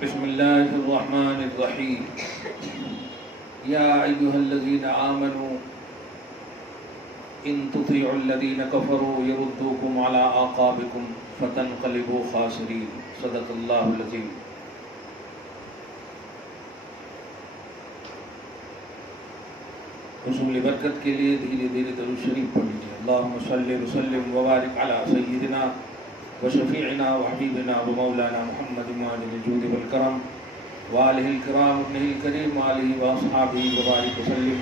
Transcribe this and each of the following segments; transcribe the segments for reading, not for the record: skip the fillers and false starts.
بسم الله الرحمن الرحيم يا أيها الذين آمنوا إن تطيعوا الذين كفروا يردوكم على أعقابكم فتنقلبوا خاسرين صدق الله العظيم. حصول برکت کے لیے دھیرے دھیرے درود شریف پڑھ لیجیے. اللهم صل وسلم وبارك على سيدنا وشفيعنا وحبيبنا ومولانا محمد وآل الجود والكرم وآله الكرام ابنه الكريم وآله وأصحابه وبارك وسلم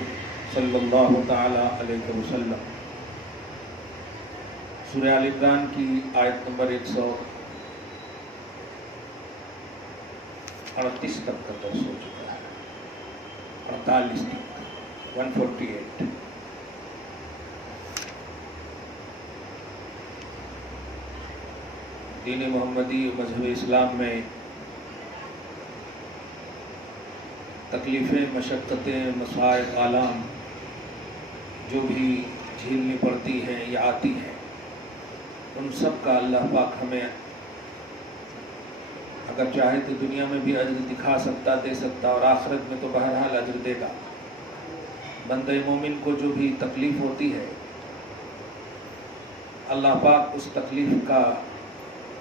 صلی اللہ تعالی علیہ وسلم. سورہ آل عمران کی آیت نمبر 138 تک کا درس ہو چکا ہے. 48 تک 148. دین محمدی مذہب اسلام میں تکلیفیں، مشقتیں، مصائب، آلام جو بھی جھیلنی پڑتی ہیں یا آتی ہیں، ان سب کا اللہ پاک ہمیں اگر چاہے تو دنیا میں بھی اجر دکھا سکتا، دے سکتا، اور آخرت میں تو بہرحال اجر دے گا. بندہ مومن کو جو بھی تکلیف ہوتی ہے، اللہ پاک اس تکلیف کا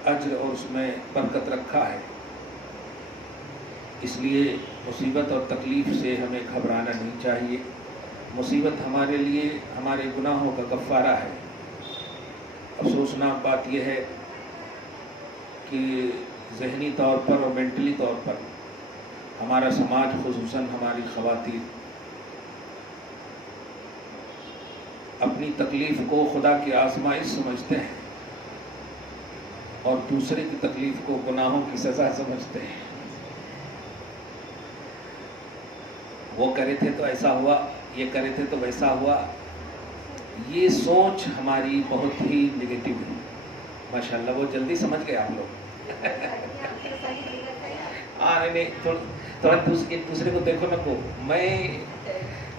اجر اور اس میں برکت رکھا ہے. اس لیے مصیبت اور تکلیف سے ہمیں گھبرانا نہیں چاہیے. مصیبت ہمارے لیے ہمارے گناہوں کا کفارہ ہے. افسوسناک بات یہ ہے کہ ذہنی طور پر اور مینٹلی طور پر ہمارا سماج، خصوصاً ہماری خواتین، اپنی تکلیف کو خدا کی آزمائش سمجھتے ہیں اور دوسرے کی تکلیف کو گناہوں کی سزا سمجھتے ہیں. وہ کرے تھے تو ایسا ہوا، یہ کرے تھے تو ویسا ہوا. یہ سوچ ہماری بہت ہی نگیٹو ہے. ماشاءاللہ وہ جلدی سمجھ گئے آپ لوگ. نہیں تھوڑا ایک دوسرے کو دیکھو نہ کو. میں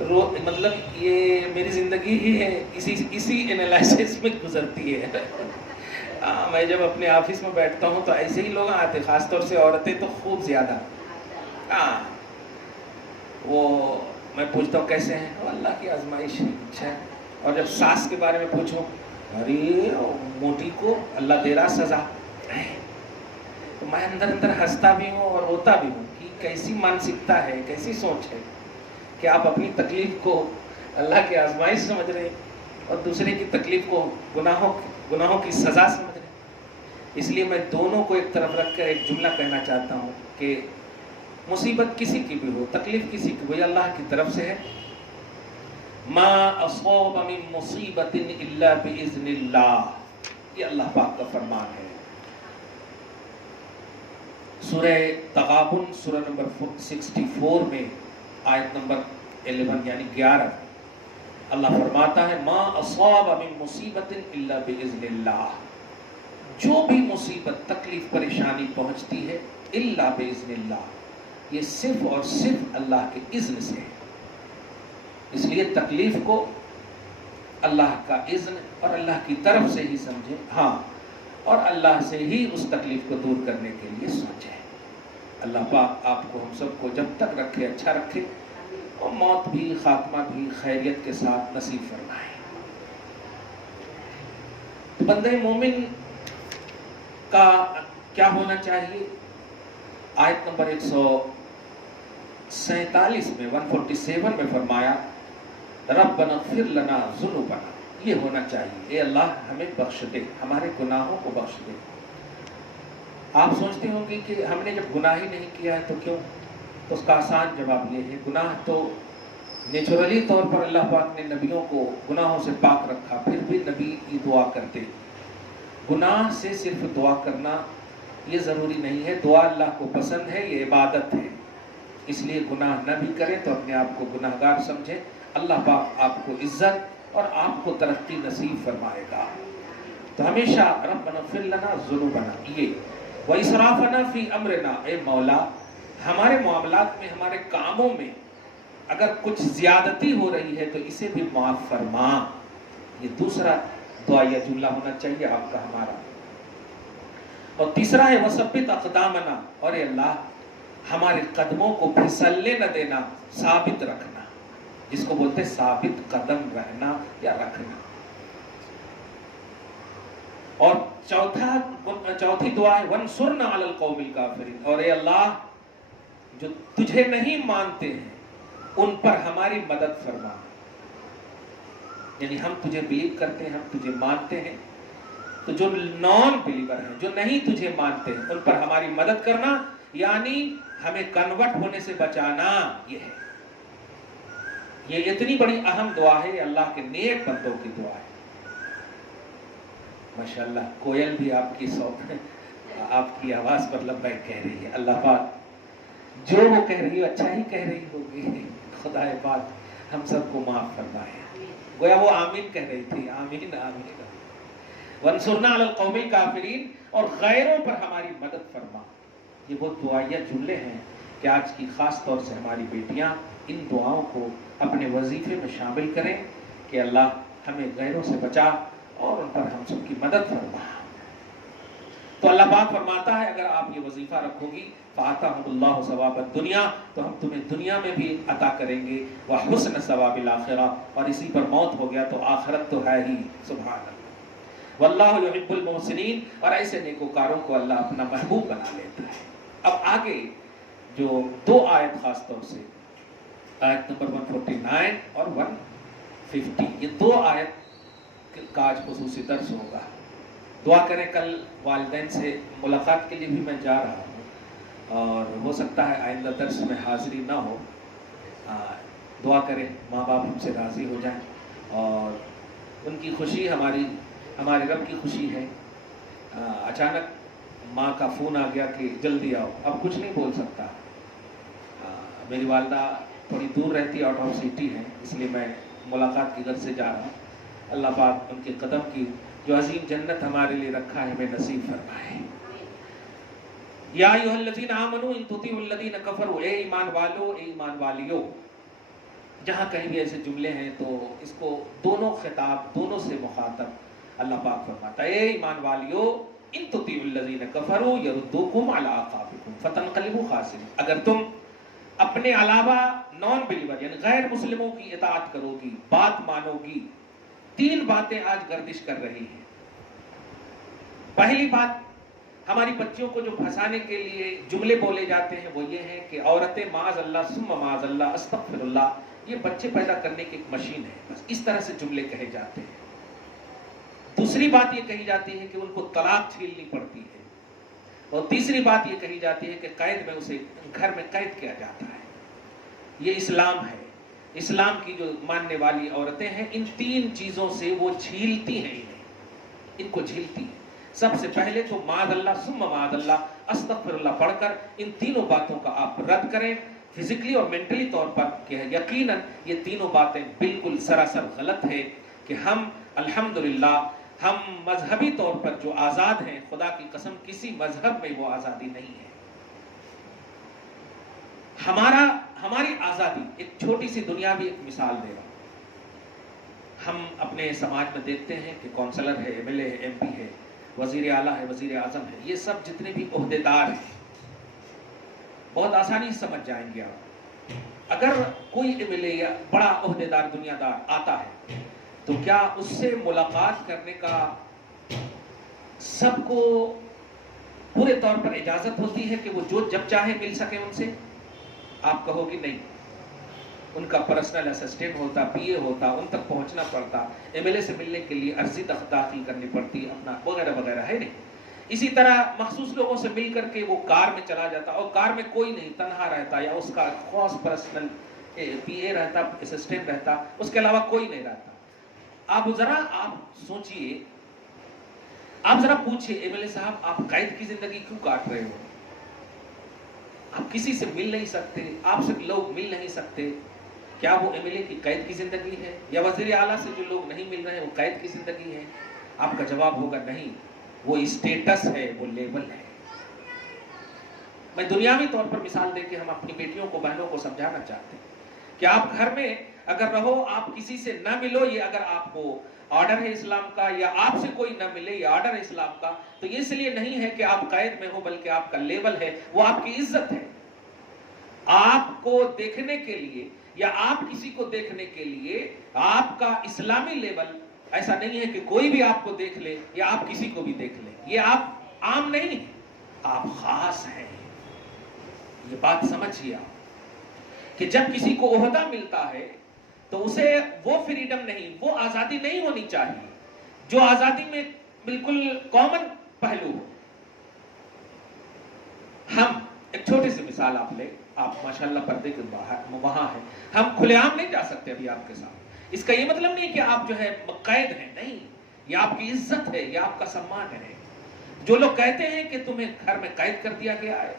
مطلب یہ میری زندگی ہی ہے، اسی انالائسس میں گزرتی ہے. میں جب اپنے آفس میں بیٹھتا ہوں تو ایسے ہی لوگ آتے، خاص طور سے عورتیں تو خوب زیادہ. وہ میں پوچھتا ہوں کیسے ہیں، وہ اللہ کی آزمائش ہے. اچھا. اور جب ساس کے بارے میں پوچھوں، ارے موٹی کو اللہ دے رہا سزا. تو میں اندر اندر ہنستا بھی ہوں اور روتا بھی ہوں کہ کیسی مانسکتا ہے، کیسی سوچ ہے کہ آپ اپنی تکلیف کو اللہ کی آزمائش سمجھ رہے ہیں اور دوسرے کی تکلیف کو گناہوں کی سزا سمجھ رہے ہیں. اس لیے میں دونوں کو ایک طرف رکھ کر ایک جملہ کہنا چاہتا ہوں کہ مصیبت کسی کی بھی ہو، تکلیف کسی کی، وہ اللہ کی طرف سے ہے. ما اصاب من مصیبت الا باذن اللہ، یہ اللہ پاک کا فرمان ہے. سورہ تغابن سورہ نمبر 64 میں آیت نمبر 11 یعنی 11 اللہ فرماتا ہے ما اصاب من مصیبت الا باذن اللہ، جو بھی مصیبت، تکلیف، پریشانی پہنچتی ہے الا باذن اللہ، یہ صرف اور صرف اللہ کے اذن سے ہے. اس لیے تکلیف کو اللہ کا اذن اور اللہ کی طرف سے ہی سمجھے. ہاں، اور اللہ سے ہی اس تکلیف کو دور کرنے کے لیے سوچے. اللہ پاک آپ کو ہم سب کو جب تک رکھے اچھا رکھے اور موت بھی، خاتمہ بھی خیریت کے ساتھ نصیب فرمائے. بندہ مومن کا کیا ہونا چاہیے؟ آیت نمبر 147 میں 147 میں فرمایا ربنا اغفر لنا ذنوبنا. یہ ہونا چاہیے، اے اللہ ہمیں بخش دے، ہمارے گناہوں کو بخش دے. آپ سوچتے ہوں گے کہ ہم نے جب گناہ ہی نہیں کیا ہے تو کیوں؟ تو اس کا آسان جواب یہ ہے، گناہ تو نیچرلی طور پر اللہ پاک نے نبیوں کو گناہوں سے پاک رکھا، پھر بھی نبی یہ دعا کرتے. گناہ سے صرف دعا کرنا یہ ضروری نہیں ہے. دعا اللہ کو پسند ہے، یہ عبادت ہے. اس لیے گناہ نہ بھی کریں تو اپنے آپ کو گناہ گار سمجھیں. اللہ پاک آپ کو عزت اور آپ کو ترقی نصیب فرمائے گا. تو ہمیشہ ربنا اغفر لنا ذنوبنا، یہ واسرافنا فی امرنا، اے مولا ہمارے معاملات میں، ہمارے کاموں میں اگر کچھ زیادتی ہو رہی ہے تو اسے بھی معاف فرما. یہ دوسرا دعائیہ جملہ ہونا چاہیے آپ کا، ہمارا. اور تیسرا ہے وثبت اقدامنا، اور اے اللہ ہمارے قدموں کو پھسلنے نہ دینا، ثابت رکھنا، جس کو بولتے ثابت قدم رہنا یا رکھنا۔ اور چوتھی دعا ہے وَانصُرْنَا عَلَى الْقَوْمِ الْكَافِرِينَ، اور اے اللہ جو تجھے نہیں مانتے ہیں ان پر ہماری مدد فرما۔ یعنی ہم تجھے بلیو کرتے ہیں، ہم تجھے مانتے ہیں، تو جو نان بلیور ہیں، جو نہیں تجھے مانتے ہیں، ان پر ہماری مدد کرنا، یعنی ہمیں کنورٹ ہونے سے بچانا۔ یہ اتنی بڑی اہم دعا ہے، یہ اللہ کے نیک بندوں کی دعا ہے۔ ماشاءاللہ کوئل بھی آپ کی آپ کی آواز پر لبیک کہہ رہی ہے۔ اللہ پاک جو وہ کہہ رہی ہو اچھا ہی کہہ رہی ہوگی، خدا پاک ہم سب کو معاف فرمائے۔ گویا وہ آمین کہہ رہی تھی، آمین آمین۔ وَانصُرْنَا عَلَى الْقَوْمِ الْكَافِرِينَ، اور غیروں پر ہماری مدد فرما۔ یہ وہ دعائیہ جملے ہیں کہ آج کی خاص طور سے ہماری بیٹیاں ان دعاؤں کو اپنے وظیفے میں شامل کریں کہ اللہ ہمیں غیروں سے بچا اور ان پر ہم سب کی مدد فرما۔ تو اللہ پاک فرماتا ہے اگر آپ یہ وظیفہ رکھو گی فَآتَاهُمُ اللَّهُ ثَوَابَ الدُّنْيَا، تو ہم تمہیں دنیا میں بھی عطا کریں گے، وَحُسْنَ ثَوَابِ الْآخِرَةِ، اور اسی پر موت ہو گیا تو آخرت تو ہے ہی۔ سبحان اللہ، واللہ یحب المحسنین، اور ایسے نیکوکاروں کو اللہ اپنا محبوب بنا لیتا ہے۔ اب آگے جو دو آیت خاص طور سے آیت نمبر 149 اور 150، یہ دو آیت کا آج خصوصی درس ہوگا۔ دعا کریں کل والدین سے ملاقات کے لیے بھی میں جا رہا ہوں اور ہو سکتا ہے آئندہ درس میں حاضری نہ ہو۔ دعا کریں ماں باپ ہم سے راضی ہو جائیں، اور ان کی خوشی ہمارے رب کی خوشی ہے۔ اچانک ماں کا فون آ گیا کہ جلدی آؤ، اب کچھ نہیں بول سکتا۔ میری والدہ تھوڑی دور رہتی ہے، آؤٹ آف سٹی ہے، اس لیے میں ملاقات کی غرض سے جا رہا ہوں۔ اللہ پاک ان کے قدم کی جو عظیم جنت ہمارے لیے رکھا ہے ہمیں نصیب فرمائے۔ یا ایھا الذین آمنوا ان تطیعوا الذین کفروا، اے ایمان والو، اے ایمان والیو۔ جہاں کہیں بھی ایسے جملے ہیں تو اس کو دونوں خطاب، دونوں سے مخاطب اللہ پاک فرماتا ہے، اے ایمان والیو ان تطیعوا الذین کفروا یردوکم علی اعقابکم فتنقلبوا خاسرین، اگر تم اپنے علاوہ نان بلیور یعنی غیر مسلموں کی اطاعت کرو گی، بات مانو گی۔ تین باتیں آج گردش کر رہی ہیں۔ پہلی بات، ہماری بچیوں کو جو پھنسانے کے لیے جملے بولے جاتے ہیں وہ یہ ہے کہ عورتیں معاذ اللہ ثم معاذ اللہ استغفر اللہ، یہ بچے پیدا کرنے کی ایک مشین ہے، بس اس طرح سے جملے کہے جاتے ہیں۔ دوسری بات یہ کہی جاتی ہے کہ ان کو طلاق چھیلنی پڑتی ہے، اور تیسری بات یہ کہی جاتی ہے کہ قید میں اسے گھر میں قید کیا جاتا ہے۔ یہ اسلام ہے۔ اسلام کی جو ماننے والی عورتیں ہیں ان تین چیزوں سے وہ جھیلتی ہیں، ان کو جھیلتی ہیں۔ سب سے پہلے تو معاذ اللہ ثم معاذ اللہ استغفر اللہ پڑھ کر ان تینوں باتوں کا آپ رد کریں فزیکلی اور مینٹلی طور پر، کہ یقیناً یہ تینوں باتیں بالکل سراسر غلط ہے کہ ہم الحمدللہ ہم مذہبی طور پر جو آزاد ہیں، خدا کی قسم کسی مذہب میں وہ آزادی نہیں ہے۔ ہماری آزادی، ایک چھوٹی سی دنیاوی ایک مثال دے رہا ہوں۔ ہم اپنے سماج میں دیکھتے ہیں کہ کونسلر ہے، ایم ایل اے ہے، ایم پی ہے، وزیر اعلیٰ ہے، وزیر اعظم ہے، یہ سب جتنے بھی عہدے دار ہیں بہت آسانی سے سمجھ جائیں گے آپ۔ اگر کوئی ایم ایل اے یا بڑا عہدے دار دنیا دار آتا ہے تو کیا اس سے ملاقات کرنے کا سب کو پورے طور پر اجازت ہوتی ہے کہ وہ جو جب چاہے مل سکے ان سے؟ آپ کہو گی نہیں، ان کا پرسنل اسسٹنٹ ہوتا، پی اے ہوتا، ان تک پہنچنا پڑتا، ایم ایل اے سے ملنے کے لیے عرضی داخل کرنی پڑتی، اپنا وغیرہ وغیرہ، ہے نہیں؟ اسی طرح مخصوص لوگوں سے مل کر کے وہ کار میں چلا جاتا، اور کار میں کوئی نہیں، تنہا رہتا، یا اس کا خاص پرسنل پی اے رہتا، اسسٹنٹ رہتا، اس کے علاوہ کوئی نہیں رہتا۔ آپ سوچئے، آپ ذرا پوچھئے ایم ایل اے صاحب آپ قید کی زندگی کیوں کاٹ رہے ہو؟ آپ کسی سے مل نہیں سکتے، آپ سے لوگ مل نہیں سکتے، کیا وہ ایم ایل اے کی قید کی زندگی ہے؟ یا وزیر اعلیٰ سے جو لوگ نہیں مل رہے ہیں وہ قید کی زندگی ہے؟ آپ کا جواب ہوگا نہیں، وہ اسٹیٹس ہے، وہ لیبل ہے۔ میں دنیاوی طور پر مثال دے کے ہم اپنی بیٹیوں کو، بہنوں کو سمجھانا چاہتے ہیں کہ آپ گھر میں اگر رہو، آپ کسی سے نہ ملو، یہ اگر آپ کو آرڈر ہے اسلام کا، یا آپ سے کوئی نہ ملے یہ آرڈر ہے اسلام کا، تو یہ اس لیے نہیں ہے کہ آپ قید میں ہو، بلکہ آپ کا لیبل ہے، وہ آپ کی عزت ہے۔ آپ کو دیکھنے کے لیے یا آپ کسی کو دیکھنے کے لیے آپ کا اسلامی لیول ایسا نہیں ہے کہ کوئی بھی آپ کو دیکھ لے یا آپ کسی کو بھی دیکھ لیں. یہ آپ عام نہیں ہیں, آپ خاص ہیں. یہ بات سمجھیے آپ کہ جب کسی کو عہدہ ملتا ہے تو اسے وہ فریڈم نہیں, وہ آزادی نہیں ہونی چاہیے جو آزادی میں بالکل کامن پہلو ہو. ہم ایک چھوٹی سی مثال آپ لیں, آپ ماشاءاللہ پردے کے باہر وہاں ہیں, ہم کھلے عام نہیں جا سکتے ابھی آپ کے ساتھ. اس کا یہ مطلب نہیں کہ آپ جو ہے قید ہیں, نہیں, یہ آپ کی عزت ہے, یہ آپ کا سمان ہے. جو لوگ کہتے ہیں کہ تمہیں گھر میں قید کر دیا گیا ہے,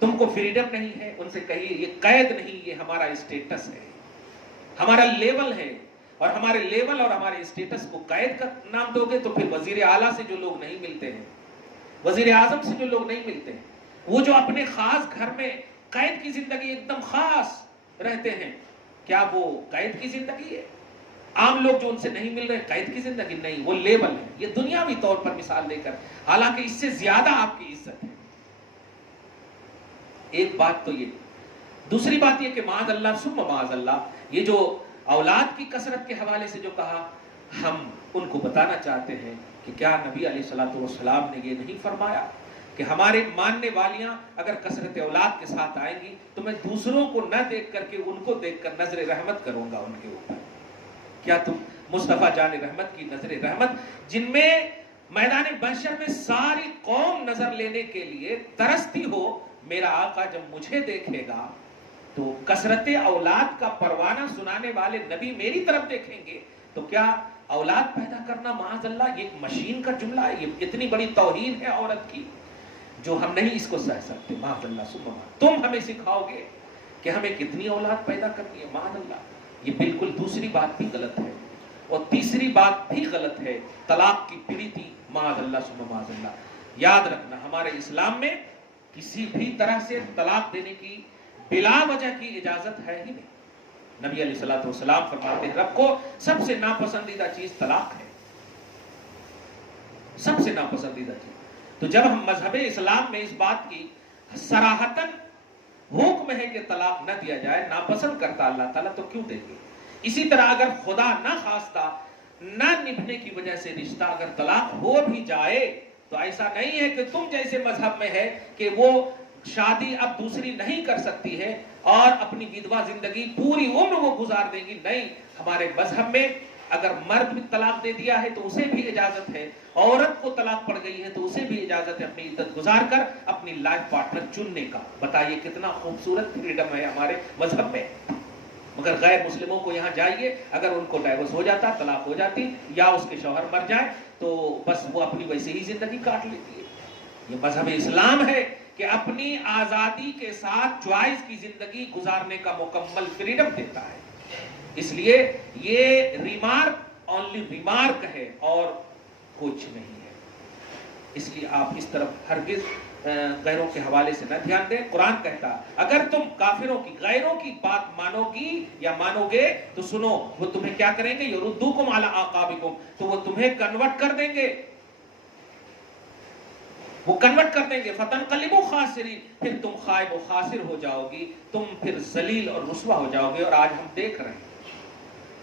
تم کو فریڈم نہیں ہے, ان سے کہیے یہ قید نہیں, یہ ہمارا اسٹیٹس ہے, ہمارا لیول ہے. اور ہمارے لیول اور ہمارے اسٹیٹس کو قید کا نام دو گے تو پھر وزیر اعلیٰ سے جو لوگ نہیں ملتے ہیں, وزیر اعظم سے جو لوگ نہیں ملتے ہیں, وہ جو اپنے خاص گھر میں قید کی زندگی ایک دم خاص رہتے ہیں, کیا وہ قید کی زندگی ہے؟ عام لوگ جو ان سے نہیں مل رہے قید کی زندگی نہیں, وہ لیول ہے. یہ دنیاوی طور پر مثال دے کر, حالانکہ اس سے زیادہ آپ کی عزت ہے. ایک بات تو یہ. دوسری بات یہ کہ معاذ اللہ ثم معاذ اللہ, یہ جو اولاد کی کثرت کے حوالے سے جو کہا, ہم ان کو بتانا چاہتے ہیں کہ کیا نبی علیہ الصلوۃ والسلام نے یہ نہیں فرمایا کہ ہمارے ماننے والیاں اگر کثرت اولاد کے ساتھ آئیں گی تو میں دوسروں کو نہ دیکھ کر کے ان کو دیکھ کر نظر رحمت کروں گا ان کے اوپر. کیا تم مصطفیٰ جان رحمت کی نظر رحمت, جن میں میدان محشر میں ساری قوم نظر لینے کے لیے ترستی ہو, میرا آقا جب مجھے دیکھے گا تو کثرت اولاد کا پروانہ سنانے والے نبی میری طرف دیکھیں گے تو کیا اولاد پیدا کرنا معاذ اللہ یہ ایک مشین کا جملہ ہے؟ یہ اتنی بڑی توہین ہے عورت کی جو ہم نہیں اس کو سہ سکتے. معاذ اللہ ثم تم ہمیں سکھاؤ گے کہ ہمیں کتنی اولاد پیدا کرنی ہے. معاذ اللہ, یہ بالکل دوسری بات بھی غلط ہے. اور تیسری بات بھی غلط ہے, طلاق کی پریتی. معاذ اللہ ثم معاذ اللہ. یاد رکھنا ہمارے اسلام میں کسی بھی طرح سے طلاق دینے کی بلا وجہ کی اجازت ہے ہی نہیں. نبی علیہ الصلوۃ والسلام فرماتے ہیں رب کو سب سے ناپسندیدہ چیز طلاق ہے, سب سے ناپسندیدہ چیز. تو جب ہم مذہب اسلام میں اس بات کی صراحتاً حکم ہے کہ طلاق نہ دیا جائے, ناپسند کرتا اللہ تعالیٰ, تو کیوں دیں گے؟ اسی طرح اگر خدا نہ خواستہ نہ نبھنے کی وجہ سے رشتہ اگر طلاق ہو بھی جائے تو ایسا نہیں ہے کہ تم جیسے مذہب میں ہے کہ وہ شادی اب دوسری نہیں کر سکتی ہے اور اپنی ودوا زندگی پوری عمر وہ گزار دے گی. نہیں, ہمارے مذہب میں اگر مرد بھی طلاق دے دیا ہے تو اسے بھی اجازت ہے, عورت کو طلاق پڑ گئی ہے تو اسے بھی اجازت ہے اپنی عدت گزار کر اپنی لائف پارٹنر چننے کا. بتائیے کتنا خوبصورت فریڈم ہے ہمارے مذہب میں. مگر غیر مسلموں کو یہاں جائیے, اگر ان کو ڈائیورس ہو جاتا, طلاق ہو جاتی یا اس کے شوہر مر جائے تو بس وہ اپنی ویسے ہی زندگی کاٹ لیتی ہے. یہ مذہب اسلام ہے کہ اپنی آزادی کے ساتھ چوائس کی زندگی گزارنے کا مکمل فریڈم دیتا ہے. اس لیے یہ ریمارک اونلی ریمارک ہے اور کچھ نہیں ہے. اس لیے آپ اس طرف ہرگز غیروں کے حوالے سے نہ دھیان دیں. قرآن کہتا اگر تم کافروں کی غیروں کی بات مانو گی یا مانو گے تو سنو, وہ تمہیں کیا کریں گے؟ یردوکم علی اعقابکم, تو وہ تمہیں کنورٹ کر دیں گے, وہ کنورٹ کر دیں گے. فتنقلبوا خاسرین, پھر تم خائب و خاسر ہو جاؤ گی, تم پھر ذلیل اور رسوا ہو جاؤ گے. اور آج ہم دیکھ رہے ہیں,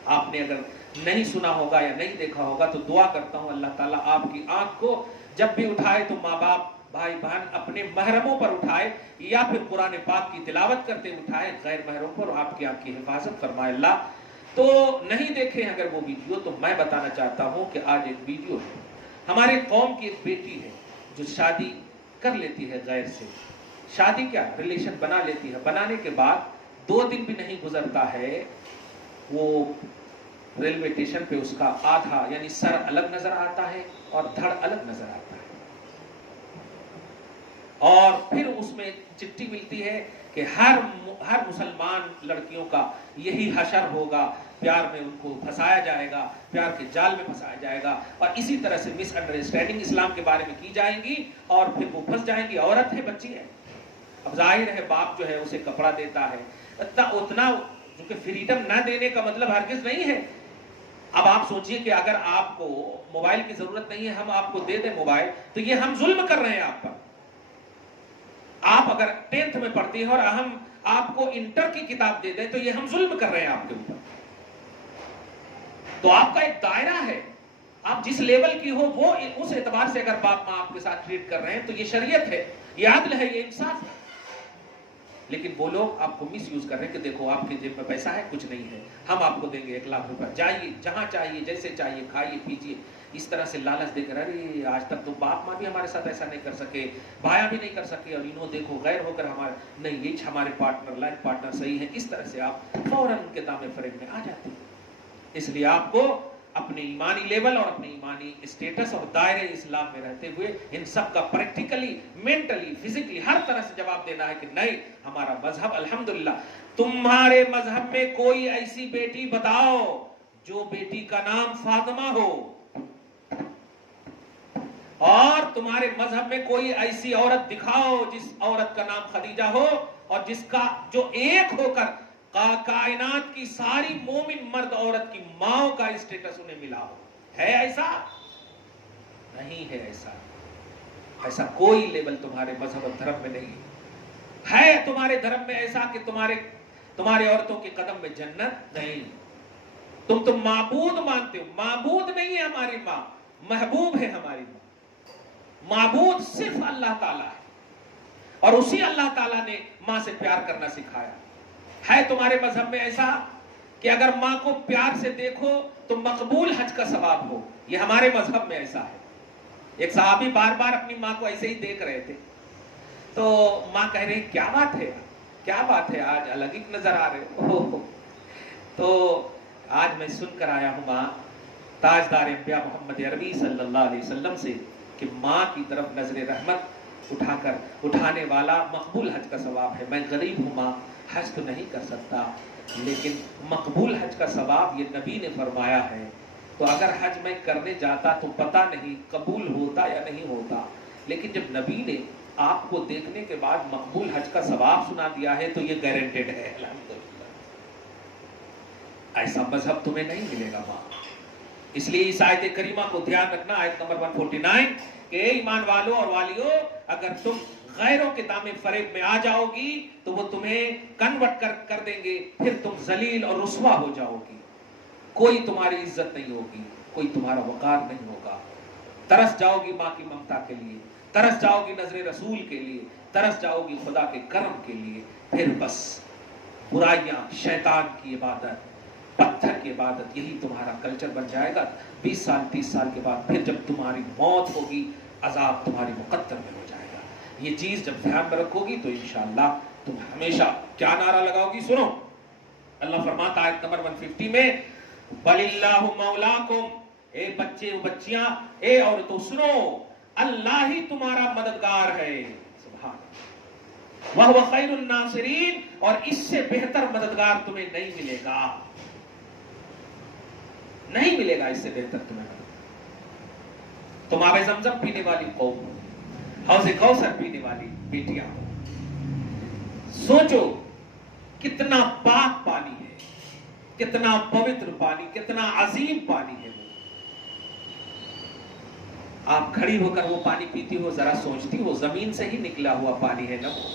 آپ نے اگر نہیں سنا ہوگا یا نہیں دیکھا ہوگا تو دعا کرتا ہوں اللہ تعالیٰ آپ کی آنکھ کو جب بھی اٹھائے تو ماں باپ بھائی بہن اپنے محرموں پر اٹھائے یا پھر قرآن پاک کی تلاوت کرتے اٹھائے, غیر محرم پر آپ کی آنکھ کی حفاظت فرمائے اللہ. تو نہیں دیکھیں اگر وہ ویڈیو تو میں بتانا چاہتا ہوں کہ آج ایک ویڈیو ہے, ہمارے قوم کی ایک بیٹی ہے جو شادی کر لیتی ہے غیر سے. شادی کیا ریلیشن بنا لیتی ہے, بنانے کے بعد 2 دن بھی نہیں گزرتا ہے وہ ریلوے اسٹیشن پہ اس کا آدھا یعنی سر الگ نظر آتا ہے اور دھڑ الگ نظر آتا ہے. اور پھر اس میں چٹھی ملتی ہے کہ ہر مسلمان لڑکیوں کا یہی حشر ہوگا, پیار میں ان کو پھنسایا جائے گا, پیار کے جال میں پھنسایا جائے گا, اور اسی طرح سے مس انڈرسٹینڈنگ اسلام کے بارے میں کی جائیں گی اور پھر وہ پھنس جائیں گی. عورت ہے, بچی ہے, اب ظاہر ہے باپ جو ہے اسے کپڑا دیتا ہے, اتنا جو کہ فریڈم نہ دینے کا مطلب ہرگز نہیں ہے. اب آپ سوچئے کہ اگر آپ کو موبائل کی ضرورت نہیں ہے, ہم آپ کو دے دیں موبائل, تو یہ ہم ظلم کر رہے ہیں آپ پر. آپ اگر 10th میں پڑھتی ہیں اور ہم آپ کو انٹر کی کتاب دے دیں تو یہ ہم ظلم کر رہے ہیں آپ کے اوپر. تو آپ کا ایک دائرہ ہے, آپ جس لیول کی ہو وہ اس اعتبار سے اگر باپ ماں آپ کے ساتھ ٹریٹ کر رہے ہیں تو یہ شریعت ہے, یہ عدل ہے, یہ انصاف ہے. لیکن وہ لوگ آپ کو مس یوز کر رہے ہیں کہ دیکھو آپ کے جیب میں پیسہ ہے, کچھ نہیں ہے, ہم آپ کو دیں گے 1 لاکھ روپے, جائیے جہاں چاہیے جیسے چاہیے کھائیے پیجیے. اس طرح سے لالچ دے کر, ارے آج تک تو باپ ماں بھی ہمارے ساتھ ایسا نہیں کر سکے, بھایا بھی نہیں کر سکے, اور انہوں دیکھو غیر ہو کر ہمارے نہیں, یہ ہمارے پارٹنر لائف پارٹنر صحیح ہے. اس طرح سے آپ فوراً ان کے دامے فریب میں آ جاتے ہیں. اس لیے آپ کو اپنے ایمانی لیول اور اپنے ایمانی اسٹیٹس اور دائرے اسلام میں رہتے ہوئے ان سب کا پریکٹیکلی, مینٹلی, فزیکلی ہر طرح سے جواب دینا ہے کہ نہیں, ہمارا مذہب الحمدللہ. تمہارے مذہب میں کوئی ایسی بیٹی بتاؤ جو بیٹی کا نام فاطمہ ہو, اور تمہارے مذہب میں کوئی ایسی عورت دکھاؤ جس عورت کا نام خدیجہ ہو, اور جس کا جو ایک ہو کر کائنات کی ساری مومن مرد عورت کی ماں کا اسٹیٹس انہیں ملا ہو. ہے ایسا؟ نہیں ہے ایسا. ایسا کوئی لیول تمہارے مذہب اور دھرم میں نہیں ہے. تمہارے دھرم میں ایسا کہ تمہارے عورتوں کے قدم میں جنت نہیں. تم معبود مانتے ہو, معبود نہیں ہے ہماری ماں, محبوب ہے ہماری ماں. معبود صرف اللہ تعالیٰ ہے, اور اسی اللہ تعالیٰ نے ماں سے پیار کرنا سکھایا. ہے تمہارے مذہب میں ایسا کہ اگر ماں کو پیار سے دیکھو تو مقبول حج کا ثواب ہو؟ یہ ہمارے مذہب میں ایسا ہے. ایک صحابی بار بار اپنی ماں کو ایسے ہی دیکھ رہے تھے, تو ماں کہہ رہی کیا بات ہے, کیا بات ہے, آج الگ ہی نظر آ رہے ہو. تو آج میں سن کر آیا ہوں ماں تاجدار انبیاء محمد عربی صلی اللہ علیہ وسلم سے کہ ماں کی طرف نظر رحمت اٹھانے والا مقبول حج کا ثواب ہے. میں غریب ہوں ماں, حج تو نہیں کر سکتا, لیکن مقبول حج کا ثواب یہ نبی نے فرمایا ہے. تو اگر حج میں کرنے جاتا تو پتہ نہیں قبول ہوتا یا نہیں ہوتا, لیکن جب نبی نے آپ کو دیکھنے کے بعد مقبول حج کا ثواب سنا دیا ہے تو یہ گارنٹیڈ ہے. الحمدللہ. ایسا مذہب تمہیں نہیں ملے گا ماں. اس لیے اس آیت کریمہ کو دھیان رکھنا, آیت نمبر 149, کہ اے ایمان والو اور والیو, اگر تم غیروں کے دامے فریب میں آ جاؤ گی تو وہ تمہیں کنورٹ کر دیں گے, پھر تم ذلیل اور رسوا ہو جاؤ گی. کوئی تمہاری عزت نہیں ہوگی, کوئی تمہارا وقار نہیں ہوگا. ترس جاؤ گی ماں کی ممتا کے لیے, ترس جاؤ گی نظر رسول کے لیے, ترس جاؤ گی خدا کے کرم کے لیے. پھر بس برائیاں, شیطان کی عبادت, پتھر کی عبادت, یہی تمہارا کلچر بن جائے گا. 20 سال 30 سال کے بعد پھر جب تمہاری موت ہوگی, عذاب تمہاری مقدر میں ہو جائے گا. یہ چیز جب دھیان میں رکھو گی تو انشاءاللہ تم ہمیشہ کیا نعرہ لگاؤ گی؟ سنو, اللہ فرماتا ہے آیت نمبر 150 میں, بَلِ اللَّهُ مَوْلَاكُمْ, اے بچے بچیاں, اے عورتوں سنو, اللہ ہی تمہارا مددگار ہے. سبحان اللہ. وَهُوَ خَيْرُ النَّاصِرِينَ, اور اس سے بہتر مددگار تمہیں نہیں ملے گا, نہیں ملے گا اس سے بہتر تمہیں. تم آب زمزم پینے والی قوم, حوض کوثر پینے والی بیٹیاں ہو. سوچو کتنا پاک پانی ہے, کتنا پوتر پانی, کتنا عظیم پانی ہے وہ. آپ کھڑی ہو کر وہ پانی پیتی ہو, ذرا سوچتی ہو زمین سے ہی نکلا ہوا پانی ہے نا وہ.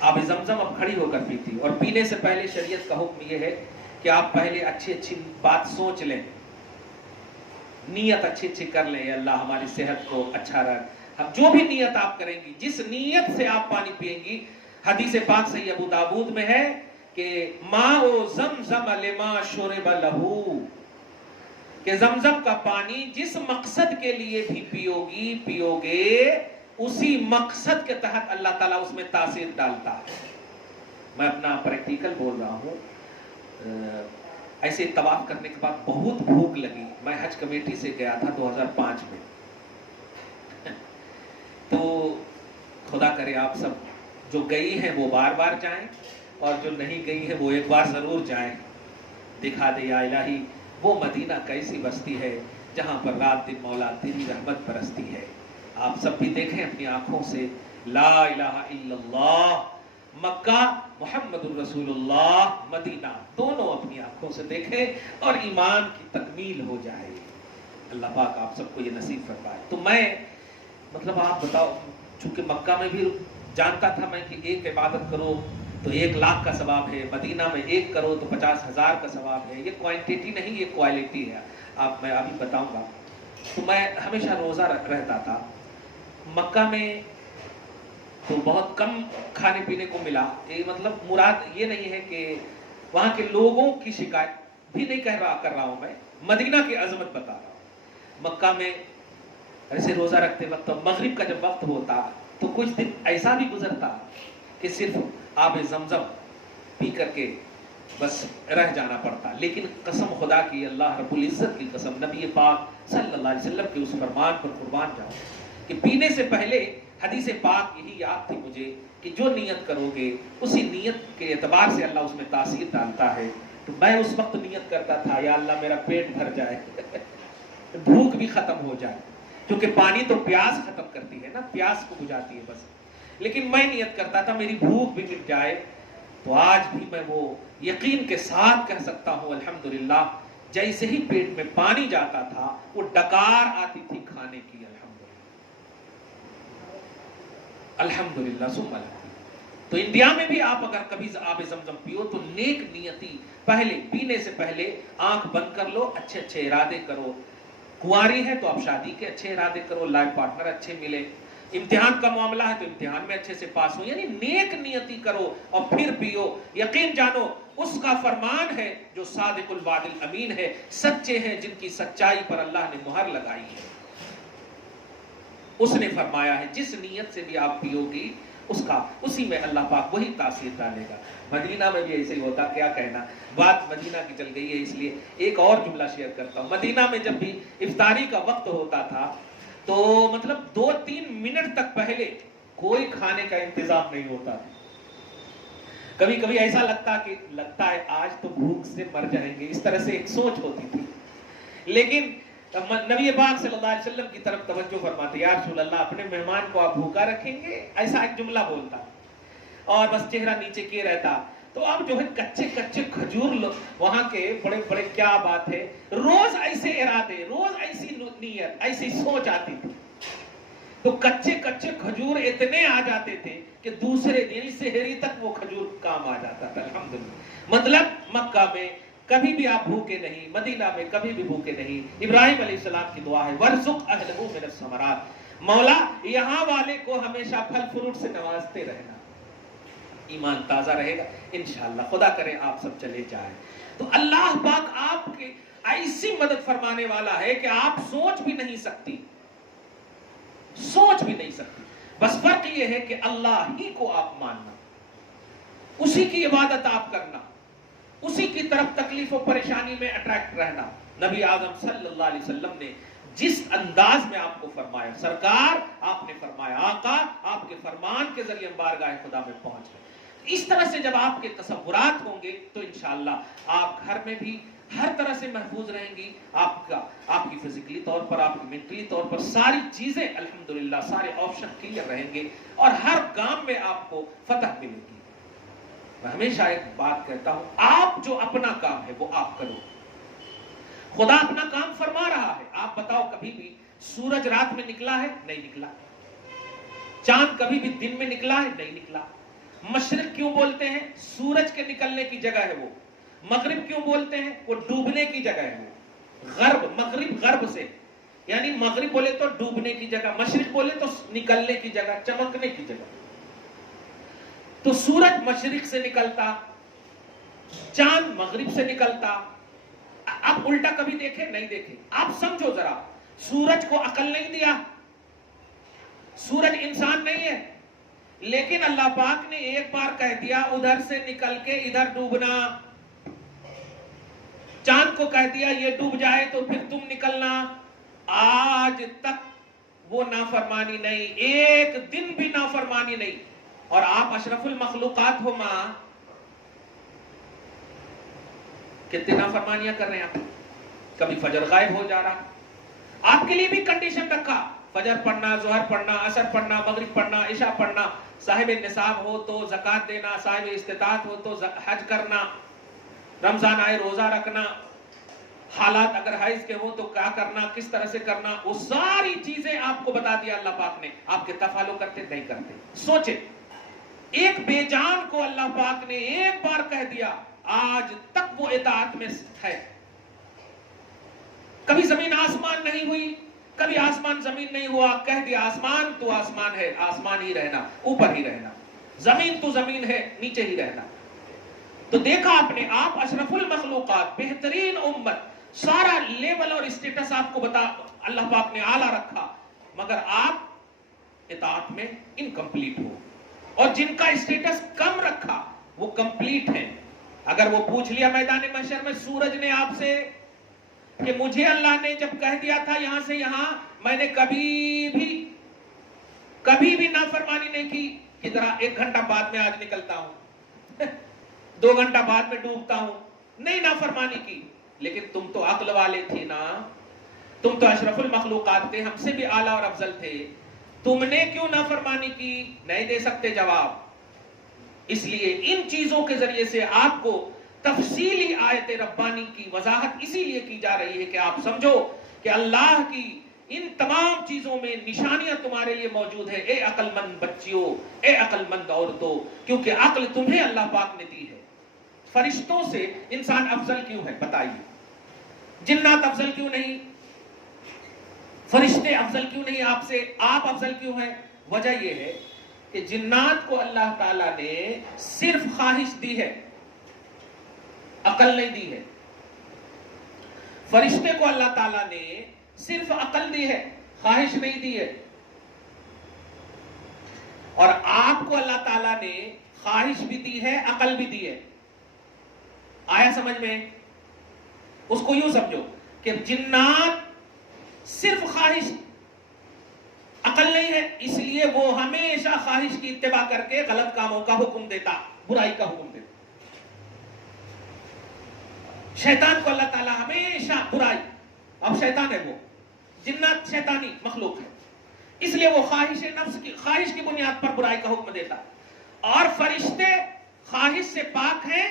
آب زمزم اب کھڑی ہو کر پیتی ہو, اور پینے سے پہلے شریعت کا حکم یہ ہے کہ آپ پہلے اچھی اچھی بات سوچ لیں, نیت اچھی اچھی کر لیں, اللہ ہماری صحت کو اچھا رکھ. اب جو بھی نیت آپ کریں گی, جس نیت سے آپ پانی پئیں گی, حدیث پاک صحیح ابو داؤد میں ہے کہ ماء زمزم لما شرب لہو, کہ زمزم کا پانی جس مقصد کے لیے بھی پیو گے اسی مقصد کے تحت اللہ تعالیٰ اس میں تاثیر ڈالتا ہے. میں اپنا پریکٹیکل بول رہا ہوں. ایسے طواف کرنے کے بعد بہت بھوک لگی, میں حج کمیٹی سے گیا تھا 2005 میں. تو خدا کرے آپ سب جو گئی ہیں وہ بار بار جائیں, اور جو نہیں گئی ہیں وہ ایک بار ضرور جائیں. دکھا دے یا الہی وہ مدینہ کیسی بستی ہے جہاں پر رات دن مولا تیری رحمت برستی ہے. آپ سب بھی دیکھیں اپنی آنکھوں سے, لا الہ الا اللہ, مکہ, محمد الرسول اللہ, مدینہ, دونوں اپنی آنکھوں سے دیکھیں اور ایمان کی تکمیل ہو جائے. اللہ پاک آپ سب کو یہ نصیب فرمائے. تو میں آپ بتاؤ, چونکہ مکہ میں بھی جانتا تھا میں کہ ایک عبادت کرو تو 1,00,000 کا ثواب ہے، مدینہ میں 1 کرو تو 50,000 کا ثواب ہے. یہ کوانٹیٹی نہیں، یہ کوالٹی ہے. میں ابھی بتاؤں گا. تو میں ہمیشہ روزہ رہتا تھا. مکہ میں تو بہت کم کھانے پینے کو ملا. مطلب مراد یہ نہیں ہے کہ وہاں کے لوگوں کی شکایت بھی نہیں کر رہا ہوں میں، مدینہ کی عظمت بتا رہا ہوں. مکہ میں ایسے روزہ رکھتے وقت مغرب کا جب وقت ہوتا تو کچھ دن ایسا بھی گزرتا کہ صرف آب زمزم پی کر کے بس رہ جانا پڑتا. لیکن قسم خدا کی، اللہ رب العزت کی قسم، نبی پاک صلی اللہ علیہ وسلم کے اس فرمان پر قربان جاؤ کہ پینے سے پہلے حدیث پاک یہی یاد تھی مجھے کہ جو نیت کرو گے اسی نیت کے اعتبار سے اللہ اس میں تاثیر ڈالتا ہے. تو میں اس وقت نیت کرتا تھا، یا اللہ میرا پیٹ بھر جائے، بھوک بھی ختم ہو جائے، کیونکہ پانی تو پیاس ختم کرتی ہے نا، پیاس کو بجھاتی ہے بس. لیکن میں نیت کرتا تھا میری بھوک بھی مٹ جائے. تو آج بھی میں وہ یقین کے ساتھ کہہ سکتا ہوں الحمدللہ، جیسے ہی پیٹ میں پانی جاتا تھا وہ ڈکار آتی تھی کھانے کی. الحمدللہ ثم الحمدللہ. تو انڈیا میں بھی آپ اگر کبھی آب زمزم پیو تو نیک نیتی پہلے، پینے سے پہلے آنکھ بند کر لو، اچھے اچھے ارادے کرو. کنواری ہے تو آپ شادی کے اچھے ارادے کرو، لائف پارٹنر اچھے ملے. امتحان کا معاملہ ہے تو امتحان میں اچھے سے پاس ہو. یعنی نیک نیتی کرو اور پھر پیو. یقین جانو اس کا فرمان ہے جو صادق الوعد الامین ہے، سچے ہیں جن کی سچائی پر اللہ نے مہر لگائی ہے. اس نے فرمایا ہے جس نیت سے بھی آپ پیو گی اسی میں اللہ پاک وہی تاثیر ڈالے گا. مدینہ میں بھی ایسے ہی ہوتا. کیا کہنا، بات مدینہ کی چل گئی ہے اس لیے ایک اور جملہ شیئر کرتا ہوں. مدینہ میں جب بھی افطاری کا وقت ہوتا تھا تو مطلب 2-3 منٹ تک پہلے کوئی کھانے کا انتظام نہیں ہوتا. کبھی کبھی ایسا لگتا ہے آج تو بھوک سے مر جائیں گے، اس طرح سے ایک سوچ ہوتی تھی. لیکن نبی پاک صلی اللہ علیہ وسلم کی طرف توجہ فرماتے، یا رسول اللہ اپنے مہمان کو آپ بھوکا رکھیں گے؟ ایسا ایک جملہ بولتا اور بس چہرہ نیچے کیے رہتا. تو اب جو ہے کچے کچے کھجور وہاں کے بڑے بڑے، کیا بات ہے، روز ایسے ارادے، روز ایسی نیت، ایسی سوچ آتی تھی. تو کچے کچے کھجور اتنے آ جاتے تھے کہ دوسرے دن سحری تک وہ کھجور کام آ جاتا تھا. الحمدللہ. مطلب مکہ میں کبھی بھی آپ بھوکے نہیں، مدینہ میں کبھی بھی بھوکے نہیں. ابراہیم علیہ السلام کی دعا ہے، وَارْزُقْ أَهْلَهُ مِنَ الثَّمَرَاتِ، مولا یہاں والے کو ہمیشہ پھل فروٹ سے نوازتے رہنا، ایمان تازہ رہے گا انشاءاللہ. خدا کرے آپ سب چلے جائیں. تو اللہ پاک آپ کے ایسی مدد فرمانے والا ہے کہ آپ سوچ بھی نہیں سکتی، سوچ بھی نہیں سکتی. بس فرق یہ ہے کہ اللہ ہی کو آپ ماننا، اسی کی عبادت آپ کرنا، اسی کی طرف تکلیف و پریشانی میں اٹریکٹ رہنا. نبی اعظم صلی اللہ علیہ وسلم نے جس انداز میں آپ کو فرمایا، سرکار آپ نے فرمایا، آقا آپ کے فرمان کے ذریعے بارگاہ خدا میں پہنچ گئے. اس طرح سے جب آپ کے تصورات ہوں گے تو انشاءاللہ آپ گھر میں بھی ہر طرح سے محفوظ رہیں گی. آپ کی فزیکلی طور پر، آپ کی مینٹلی طور پر ساری چیزیں الحمدللہ، سارے آپشن کلیئر رہیں گے اور ہر کام میں آپ کو فتح ملے گی. میں ہمیشہ ایک بات کہتا ہوں، آپ جو اپنا کام ہے وہ آپ کرو. خدا اپنا کام فرما رہا ہے. آپ بتاؤ کبھی بھی سورج رات میں نکلا ہے؟ نہیں نکلا. چاند کبھی بھی دن میں نکلا ہے؟ نہیں نکلا. مشرق کیوں بولتے ہیں؟ سورج کے نکلنے کی جگہ ہے وہ. مغرب کیوں بولتے ہیں؟ وہ ڈوبنے کی جگہ ہے وہ. غرب، مغرب غرب سے، یعنی مغرب بولے تو ڈوبنے کی جگہ، مشرق بولے تو نکلنے کی جگہ، چمکنے کی جگہ. تو سورج مشرق سے نکلتا، چاند مغرب سے نکلتا. اب الٹا کبھی دیکھے؟ نہیں دیکھے. آپ سمجھو ذرا، سورج کو عقل نہیں دیا، سورج انسان نہیں ہے، لیکن اللہ پاک نے ایک بار کہہ دیا ادھر سے نکل کے ادھر ڈوبنا. چاند کو کہہ دیا یہ ڈوب جائے تو پھر تم نکلنا. آج تک وہ نافرمانی نہیں، ایک دن بھی نافرمانی نہیں. اور آپ اشرف المخلوقات ہو ماں، کتنے نافرمانیاں کر رہے ہیں آپ. کبھی فجر غائب ہو جا رہا. آپ کے لیے بھی کنڈیشن رکھا، فجر پڑھنا، ظہر پڑھنا، عصر پڑھنا، مغرب پڑھنا، عشاء پڑھنا. صاحب نصاب ہو تو زکوٰۃ دینا، صاحب استطاعت ہو تو حج کرنا، رمضان آئے روزہ رکھنا، حالات اگر حیض کے ہو تو کیا کرنا، کس طرح سے کرنا. وہ ساری چیزیں آپ کو بتا دیا اللہ پاک نے. آپ کے تفالو کرتے نہیں کرتے. سوچے ایک بے جان کو اللہ پاک نے ایک بار کہہ دیا، آج تک وہ اطاعت میں ہے. کبھی زمین آسمان نہیں ہوئی، کبھی آسمان زمین نہیں ہوا، کہہ دیا آسمان تو آسمان ہے، آسمان ہی رہنا، اوپر ہی رہنا، زمین تو زمین ہے، نیچے ہی رہنا. تو دیکھا آپ نے، آپ اشرف المخلوقات، بہترین امت، سارا لیول اور اسٹیٹس آپ کو بتا اللہ پاک نے اعلیٰ رکھا، مگر آپ اطاعت میں انکمپلیٹ ہو. اور جن کا اسٹیٹس کم رکھا وہ کمپلیٹ ہیں. اگر وہ پوچھ لیا میدان محشر میں سورج نے آپ سے کہ مجھے اللہ نے جب کہہ دیا تھا یہاں سے یہاں، میں نے کبھی بھی نافرمانی نہیں کی، کہ ذرا 1 گھنٹہ بعد میں آج نکلتا ہوں 2 گھنٹہ بعد میں ڈوبتا ہوں، نہیں نافرمانی کی. لیکن تم تو عقل والے تھے نا، تم تو اشرف المخلوقات تھے، ہم سے بھی اعلیٰ اور افضل تھے، تم نے کیوں نافرمانی کی؟ نہیں دے سکتے جواب. اس لیے ان چیزوں کے ذریعے سے آپ کو تفصیلی آیت ربانی کی وضاحت اسی لیے کی جا رہی ہے کہ آپ سمجھو کہ اللہ کی ان تمام چیزوں میں نشانیاں تمہارے لیے موجود ہے. اے عقل مند بچیوں، اے عقل مند عورتوں، کیونکہ عقل تمہیں اللہ پاک نے دی ہے. فرشتوں سے انسان افضل کیوں ہے بتائیے؟ جنات افضل کیوں نہیں؟ فرشتے افضل کیوں نہیں آپ سے؟ آپ افضل کیوں ہیں؟ وجہ یہ ہے کہ جنات کو اللہ تعالیٰ نے صرف خواہش دی ہے، عقل نہیں دی ہے. فرشتے کو اللہ تعالیٰ نے صرف عقل دی ہے، خواہش نہیں دی ہے. اور آپ کو اللہ تعالیٰ نے خواہش بھی دی ہے، عقل بھی دی ہے. آیا سمجھ میں؟ اس کو یوں سمجھو کہ جنات صرف خواہش، عقل نہیں ہے، اس لیے وہ ہمیشہ خواہش کی اتباع کر کے غلط کاموں کا حکم دیتا، برائی کا حکم دیتا. شیطان کو اللہ تعالیٰ ہمیشہ برائی، اب شیطان ہے وہ، جنات شیطانی مخلوق ہے، اس لیے وہ خواہش نفس کی، خواہش کی بنیاد پر برائی کا حکم دیتا. اور فرشتے خواہش سے پاک ہیں،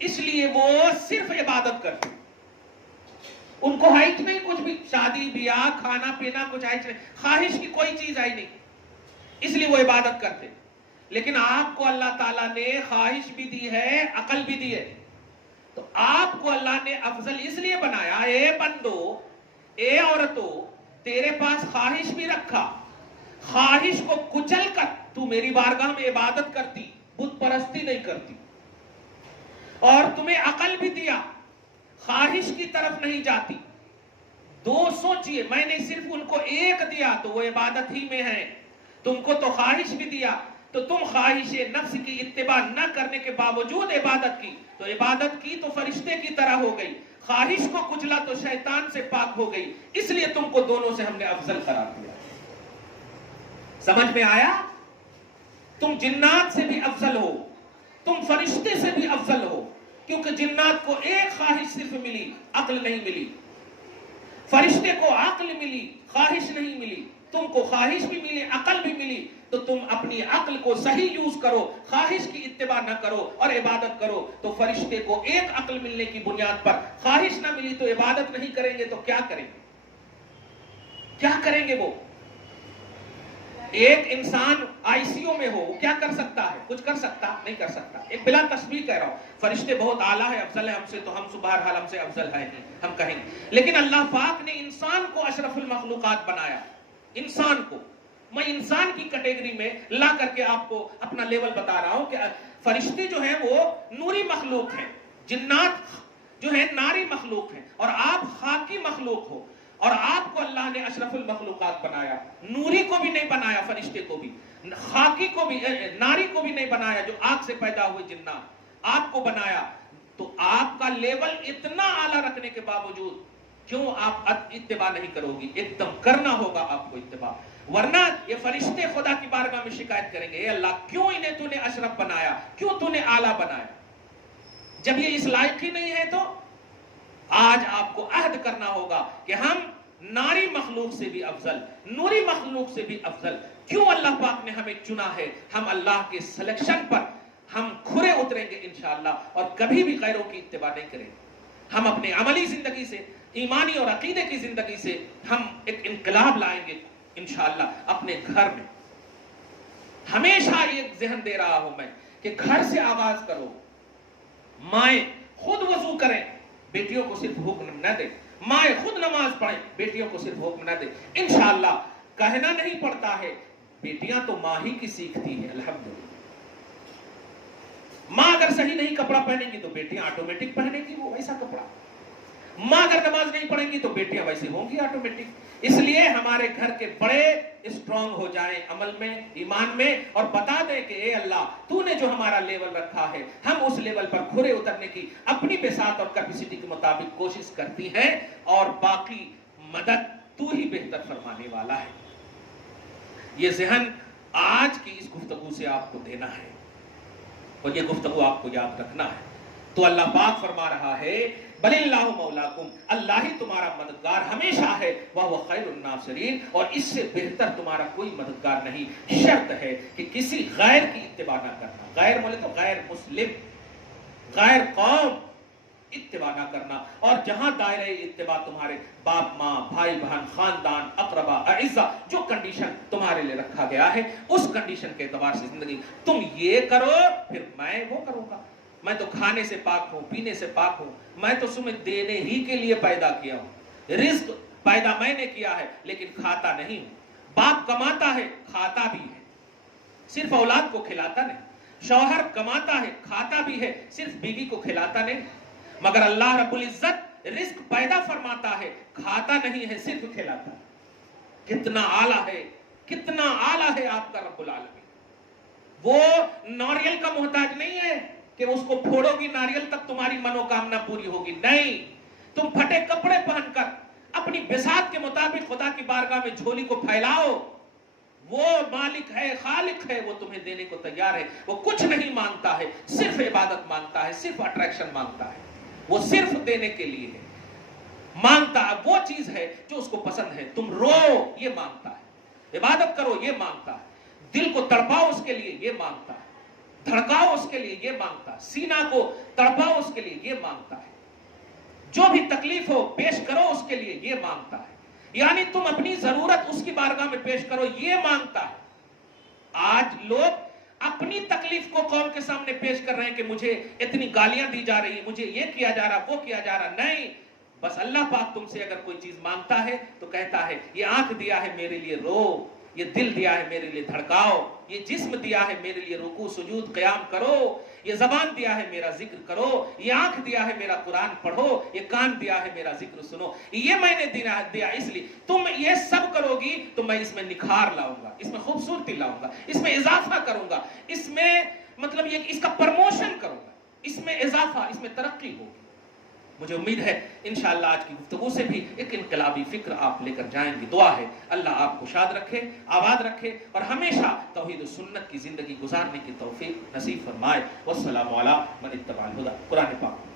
اس لیے وہ صرف عبادت کرتے، ان کو ہائٹ نہیں کچھ بھی، شادی بیاہ کھانا پینا کچھ ہائٹ نہیں، خواہش کی کوئی چیز آئی نہیں، اس لیے وہ عبادت کرتے. لیکن آپ کو اللہ تعالیٰ نے خواہش بھی دی ہے، عقل بھی دی ہے. تو آپ کو اللہ نے افضل اس لیے بنایا، اے بندو، اے عورتوں، تیرے پاس خواہش بھی رکھا، خواہش کو کچل کر تو میری بارگاہ میں عبادت کرتی، بت پرستی نہیں کرتی. اور تمہیں عقل بھی دیا، خواہش کی طرف نہیں جاتی. دو سوچئے، میں نے صرف ان کو ایک دیا تو وہ عبادت ہی میں ہے، تم کو تو خواہش بھی دیا تو تم خواہش نفس کی اتباع نہ کرنے کے باوجود عبادت کی، تو عبادت کی تو فرشتے کی طرح ہو گئی، خواہش کو کچلا تو شیطان سے پاک ہو گئی. اس لیے تم کو دونوں سے ہم نے افضل قرار دیا. سمجھ میں آیا؟ تم جنات سے بھی افضل ہو، تم فرشتے سے بھی افضل ہو، کیونکہ جنات کو ایک خواہش صرف ملی، عقل نہیں ملی. فرشتے کو عقل ملی، خواہش نہیں ملی. تم کو خواہش بھی ملی، عقل بھی ملی، تو تم اپنی عقل کو صحیح یوز کرو، خواہش کی اتباع نہ کرو اور عبادت کرو. تو فرشتے کو ایک عقل ملنے کی بنیاد پر خواہش نہ ملی تو عبادت نہیں کریں گے، تو کیا کریں گے؟ کیا کریں گے وہ؟ ایک انسان آئی سی یو میں ہو، کیا کر سکتا ہے؟ کچھ کر سکتا نہیں کر سکتا. ایک بلا تشبیہ کہہ رہا ہوں، فرشتے بہت اعلیٰ ہے، افضل ہے ہم سے، تو ہم بہرحال ہم سے افضل ہے نہیں، ہم کہیں گے. لیکن اللہ پاک نے انسان کو اشرف المخلوقات بنایا. انسان کو میں انسان کی کیٹیگری میں لا کر کے آپ کو اپنا لیول بتا رہا ہوں کہ فرشتے جو ہیں وہ نوری مخلوق ہیں، جنات جو ہیں ناری مخلوق ہیں، اور آپ خاکی مخلوق ہو. اور آپ کو اللہ نے اشرف المخلوقات بنایا. نوری کو بھی نہیں بنایا، فرشتے کو بھی، خاکی کو بھی، ناری کو بھی نہیں بنایا جو آگ سے پیدا ہوئے جنات. آپ کو بنایا. تو آپ کا لیول اتنا اعلیٰ رکھنے کے باوجود کیوں آپ اتباع نہیں کرو گی؟ ایک دم کرنا ہوگا آپ کو اتباع، ورنہ یہ فرشتے خدا کی بارگاہ میں شکایت کریں گے، اے اللہ کیوں انہیں تو نے اشرف بنایا، کیوں تو نے اعلیٰ بنایا؟ جب یہ اس لائق ہی نہیں ہے تو آج آپ کو عہد کرنا ہوگا کہ ہم ناری مخلوق سے بھی افضل، نوری مخلوق سے بھی افضل. کیوں اللہ پاک نے ہمیں چنا ہے؟ ہم اللہ کے سلیکشن پر ہم کھرے اتریں گے انشاءاللہ، اور کبھی بھی غیروں کی اتباع نہیں کریں گے. ہم اپنے عملی زندگی سے، ایمانی اور عقیدے کی زندگی سے ہم ایک انقلاب لائیں گے انشاءاللہ اپنے گھر میں. ہمیشہ یہ ذہن دے رہا ہوں میں کہ گھر سے آغاز کرو. مائیں خود وضو کریں, بیٹیوں کو صرف حکم نہ دیں. مائیں خود نماز پڑھیں, بیٹیوں کو صرف حکم نہ دیں. انشاءاللہ کہنا نہیں پڑتا ہے, بیٹیاں تو ماں ہی کی سیکھتی ہے. الحمدللہ ماں اگر صحیح نہیں کپڑا پہنیں گی تو بیٹیاں آٹومیٹک پہنیں گی وہ ویسا کپڑا. ماں اگر نماز نہیں پڑھیں گی تو بیٹیاں ویسے ہوں گی آٹومیٹک. اس لیے ہمارے گھر کے بڑے اسٹرانگ ہو جائیں عمل میں, ایمان میں, اور بتا دیں کہ اے اللہ تو نے جو ہمارا لیول رکھا ہے ہم اس لیول پر کھرے اترنے کی اپنی بساط اور کیپیسٹی کے مطابق کوشش کرتی ہیں, اور باقی مدد تو ہی بہتر فرمانے والا ہے. یہ ذہن آج کی اس گفتگو سے آپ کو دینا ہے, اور یہ گفتگو آپ کو یاد رکھنا ہے. تو اللہ پاک فرما رہا ہے بل اللہ مولاکم, اللہ ہی تمہارا مددگار ہمیشہ ہے, وَهُوَ خَيْرُ النَّاصِرِينَ, اور اس سے بہتر تمہارا کوئی مددگار نہیں. شرط ہے کہ کسی غیر کی اتباع نہ کرنا. غیر بولے تو غیر مسلم, غیر قوم اتباع نہ کرنا. اور جہاں دائرہ اتباع تمہارے باپ ماں بھائی بہن خاندان اقربا اعزا جو کنڈیشن تمہارے لیے رکھا گیا ہے اس کنڈیشن کے اعتبار سے زندگی تم یہ کرو پھر میں وہ کروں گا. میں تو کھانے سے پاک ہوں, پینے سے پاک ہوں, میں تو تمہیں دینے ہی کے لیے پیدا کیا ہوں. رزق پیدا میں نے کیا ہے لیکن کھاتا نہیں ہوں. باپ کماتا ہے کھاتا بھی ہے, صرف اولاد کو کھلاتا نہیں. شوہر کماتا ہے کھاتا بھی ہے, صرف بیوی کو کھلاتا نہیں. مگر اللہ رب العزت رزق پیدا فرماتا ہے, کھاتا نہیں ہے, صرف کھلاتا ہے. کتنا اعلیٰ ہے, کتنا اعلیٰ ہے آپ کا رب العالمین. وہ ناریل کا محتاج نہیں ہے کہ اس کو پھوڑو گی ناریل تک تمہاری منوکامنا پوری ہوگی. نہیں, تم پھٹے کپڑے پہن کر اپنی بساط کے مطابق خدا کی بارگاہ میں جھولی کو پھیلاؤ. وہ مالک ہے, خالق ہے, وہ تمہیں دینے کو تیار ہے. وہ کچھ نہیں مانگتا ہے, صرف عبادت مانگتا ہے, صرف اٹریکشن مانگتا ہے. وہ صرف دینے کے لیے ہے. مانگتا ہے وہ چیز ہے جو اس کو پسند ہے. تم رو یہ مانگتا ہے, عبادت کرو یہ مانگتا ہے, دل کو تڑپاؤ اس کے لیے یہ مانگتا ہے, دھڑکاؤ اس کے لیے یہ مانگتا ہے, سینہ کو تڑپاؤ اس کے لیے یہ مانگتا ہے, جو بھی تکلیف ہو پیش کرو اس کے لیے یہ مانگتا ہے. یعنی تم اپنی ضرورت اس کی بارگاہ میں پیش کرو یہ مانگتا ہے. آج لوگ اپنی تکلیف کو قوم کے سامنے پیش کر رہے ہیں کہ مجھے اتنی گالیاں دی جا رہی, مجھے یہ کیا جا رہا, وہ کیا جا رہا. نہیں, بس اللہ پاک تم سے اگر کوئی چیز مانگتا ہے تو کہتا ہے یہ آنکھ دیا ہے میرے لیے رو, یہ دل دیا ہے میرے لیے دھڑکاؤ, یہ جسم دیا ہے میرے لیے رکوع سجود قیام کرو, یہ زبان دیا ہے میرا ذکر کرو, یہ آنکھ دیا ہے میرا قرآن پڑھو, یہ کان دیا ہے میرا ذکر سنو. یہ میں نے دیا اس لیے تم یہ سب کرو گی تو میں اس میں نکھار لاؤں گا, اس میں خوبصورتی لاؤں گا, اس میں اضافہ کروں گا, اس میں مطلب یہ اس کا پرموشن کروں گا, اس میں اضافہ, اس میں ترقی ہوگی. مجھے امید ہے انشاءاللہ آج کی گفتگو سے بھی ایک انقلابی فکر آپ لے کر جائیں گے. دعا ہے اللہ آپ کو شاد رکھے, آباد رکھے, اور ہمیشہ توحید و سنت کی زندگی گزارنے کی توفیق نصیب فرمائے. والسلام علی من اتبع الہدی. قرآن پاک